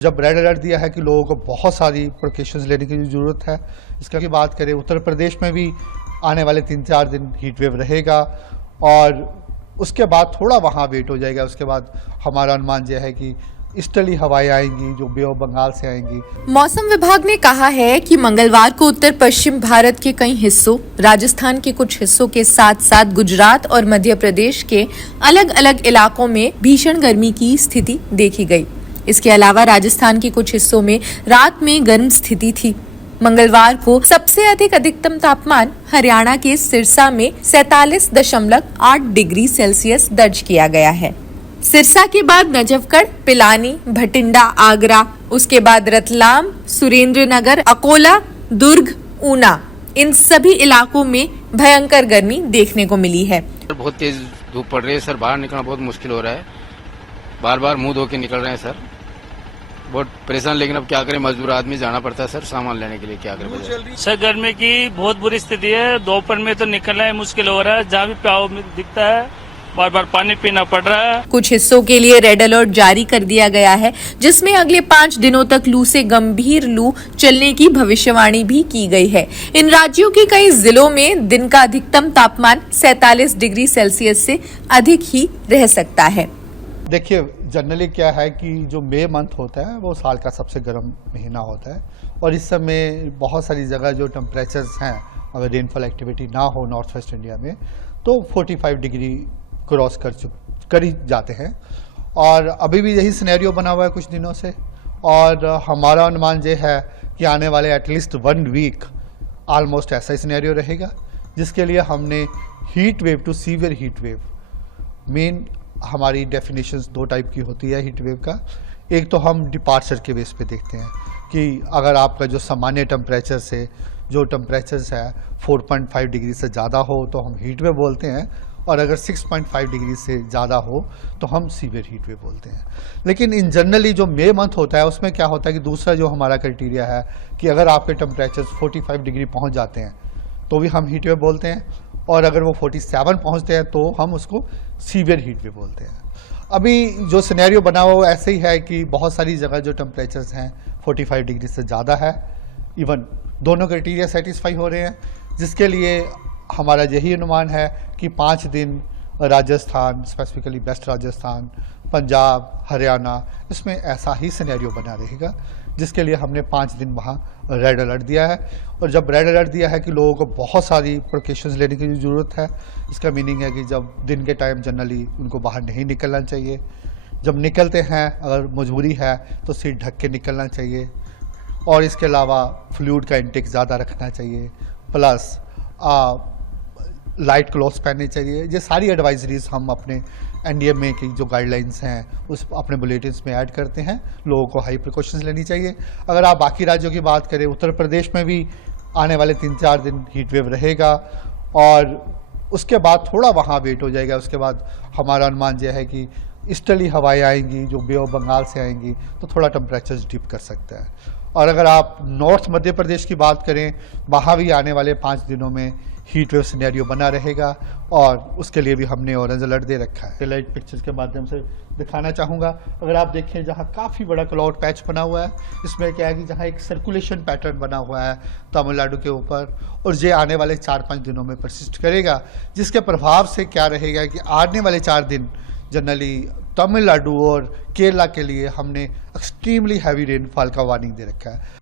जब red alert दिया है कि लोगों को बहुत सारी प्रिकॉशंस लेने की ज़रूरत है। इसकी बात करें, उत्तर प्रदेश में भी आने वाले 3-4 दिन हीट वेव रहेगा और उसके बाद थोड़ा वहाँ वेट हो जाएगा। उसके बाद हमारा अनुमान यह है कि ईस्टर्ली हवाएं आएंगी जो बे ऑफ बंगाल से आएंगी। मौसम विभाग ने कहा है कि मंगलवार को उत्तर पश्चिम भारत के कई हिस्सों, राजस्थान के कुछ हिस्सों के साथ साथ गुजरात और मध्य प्रदेश के अलग अलग इलाकों में भीषण गर्मी की स्थिति देखी गई। इसके अलावा राजस्थान के कुछ हिस्सों में रात में गर्म स्थिति थी। मंगलवार को सबसे अधिक अधिकतम तापमान हरियाणा के सिरसा में 47.8 डिग्री सेल्सियस दर्ज किया गया है। सिरसा के बाद नजफगढ़, पिलानी, भटिंडा, आगरा, उसके बाद रतलाम, सुरेंद्रनगर, अकोला, दुर्ग, ऊना, इन सभी इलाकों में भयंकर गर्मी देखने को मिली है। बहुत तेज धूप पड़ रही है सर, बाहर निकलना बहुत मुश्किल हो रहा है। बार बार मुंह धो के निकल रहे हैं सर, बहुत परेशान। लेकिन अब क्या करें, मजदूर आदमी जाना पड़ता है सर सामान लेने के लिए। क्या करें सर, गर्मी की बहुत बुरी स्थिति है। दोपहर में तो निकलना ही मुश्किल हो रहा है। जहाँ भी प्याऊ दिखता है बार बार पानी पीना पड़ रहा है। कुछ हिस्सों के लिए रेड अलर्ट जारी कर दिया गया है, जिसमें अगले 5 दिनों तक लू से गंभीर लू चलने की भविष्यवाणी भी की गई है। इन राज्यों के कई जिलों में दिन का अधिकतम तापमान 47 डिग्री सेल्सियस से अधिक ही रह सकता है। देखिए, जनरली क्या है कि जो मई मंथ होता है वो साल का सबसे गर्म महीना होता है और इस समय बहुत सारी जगह जो टेम्परेचर्स हैं, अगर रेनफॉल एक्टिविटी ना हो नॉर्थ वेस्ट इंडिया में, तो 45 डिग्री क्रॉस कर ही जाते हैं। और अभी भी यही सिनेरियो बना हुआ है कुछ दिनों से और हमारा अनुमान ये है कि आने वाले एटलीस्ट 1 वीक ऑलमोस्ट ऐसा ही सिनेरियो रहेगा, जिसके लिए हमने heat wave to severe heat wave, मेन हमारी डेफिनेशंस 2 टाइप की होती है हीट वेव का। एक तो हम डिपार्चर के बेस पे देखते हैं कि अगर आपका जो सामान्य टेम्परेचर से जो टेम्परेचर्स है 4.5 डिग्री से ज़्यादा हो तो हम हीट वेव बोलते हैं, और अगर 6.5 डिग्री से ज़्यादा हो तो हम सीवियर हीट वेव बोलते हैं। लेकिन इन जनरली जो मई मंथ होता है उसमें क्या होता है कि दूसरा जो हमारा क्राइटेरिया है कि अगर आपके टेम्परेचर 45 डिग्री पहुँच जाते हैं तो भी हम हीट वेव बोलते हैं, और अगर वो 47 पहुंचते हैं तो हम उसको सीवियर हीट वेव बोलते हैं। अभी जो सिनेरियो बना हुआ वो ऐसे ही है कि बहुत सारी जगह जो टेम्परेचर्स हैं 45 डिग्री से ज़्यादा है, इवन दोनों क्राइटेरिया सेटिस्फाई हो रहे हैं, जिसके लिए हमारा यही अनुमान है कि 5 दिन राजस्थान, स्पेसिफिकली वेस्ट राजस्थान, पंजाब, हरियाणा, इसमें ऐसा ही सिनेरियो बना रहेगा, जिसके लिए हमने 5 दिन वहाँ रेड अलर्ट दिया है। और जब रेड अलर्ट दिया है कि लोगों को बहुत सारी प्रिकॉशंस लेने की ज़रूरत है, इसका मीनिंग है कि जब दिन के टाइम जनरली उनको बाहर नहीं निकलना चाहिए। जब निकलते हैं अगर मजबूरी है तो सिर ढक के निकलना चाहिए, और इसके अलावा फ्लूइड का इंटेक ज़्यादा रखना चाहिए, प्लस लाइट क्लॉथ्स पहनने चाहिए। ये सारी एडवाइजरीज हम अपने NDMA की जो गाइडलाइंस हैं उस अपने बुलेटिन्स में ऐड करते हैं। लोगों को हाई प्रिकॉशंस लेनी चाहिए। अगर आप बाकी राज्यों की बात करें, उत्तर प्रदेश में भी आने वाले 3-4 दिन हीट वेव रहेगा और उसके बाद थोड़ा वहाँ वेट हो जाएगा। उसके बाद हमारा अनुमान यह है कि ईस्टर्ली हवाएं आएंगी जो बे ऑफ बंगाल से आएंगी, तो थोड़ा टेम्परेचर डिप कर सकता है। और अगर आप नॉर्थ मध्य प्रदेश की बात करें, वहाँ भी आने वाले 5 दिनों में हीट वेव सिनेरियो बना रहेगा और उसके लिए भी हमने ऑरेंज अलर्ट दे रखा है। सैटेलाइट पिक्चर्स के माध्यम से दिखाना चाहूँगा। अगर आप देखें, जहाँ काफ़ी बड़ा क्लाउड पैच बना हुआ है, इसमें क्या है कि जहाँ एक सर्कुलेशन पैटर्न बना हुआ है तमिलनाडु के ऊपर, और ये आने वाले 4-5 दिनों में परसिस्ट करेगा, जिसके प्रभाव से क्या रहेगा कि आने वाले 4 दिन जनरली तमिलनाडु और केरला के लिए हमने एक्सट्रीमली हैवी रेनफॉल का वार्निंग दे रखा है।